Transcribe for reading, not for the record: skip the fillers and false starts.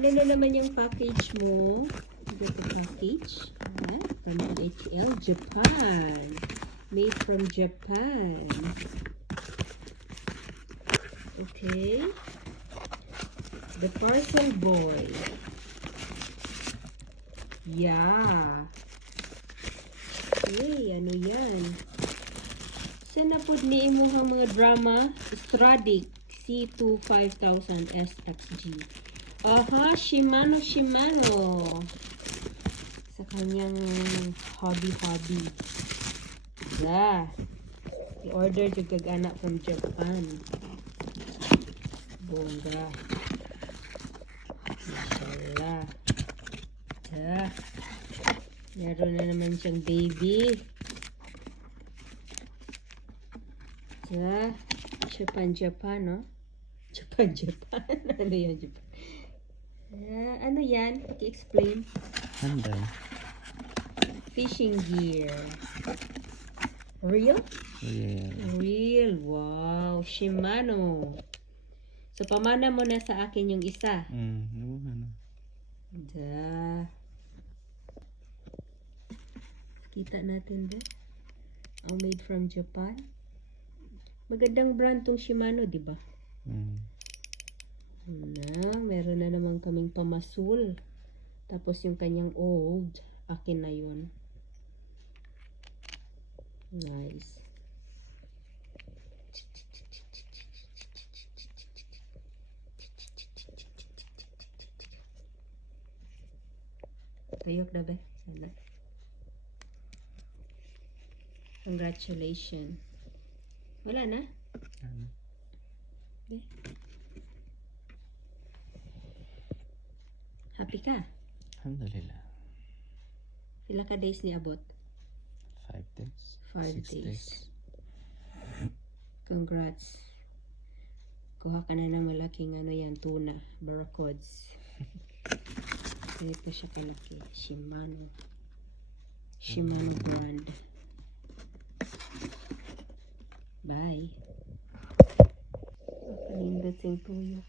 Ano na naman yung package mo? Dito package. From DHL, Japan. Made from Japan. Okay. The parcel boy. Yeah. Hey, ano yan? Sana po ni imuhang mga drama Stradic C2 5000 SXG. Aha, Shimano. Sa kanyang hobby. Yeah. I-order yung kag-anak from Japan. Bongga. Mashallah. Yeah. Meron na naman siyang baby. Yeah. Japan, no? Japan. Ano yan, Japan? Ano yan? Paki-explain. Handay. Fishing gear. Real? Yeah. Real. Wow. Shimano. So, pamana mo na sa akin yung isa. Ano? Kita natin ba? Ang made from Japan. Magandang brand tong Shimano, di ba? Meron na naman kaming pamasul. Tapos yung kanyang old, akin na yun. Nice. Tayok na ba? Congratulations. Wala na? Happy ka? Alhamdulillah. Pila ka days ni abot? 5 days. 5 6 days. Congrats. Kuha ka na ng malaking ano yan, tuna. Barracuds. Ito siya kalaki. Shimano brand. Bye. Kalindot yung tuyo.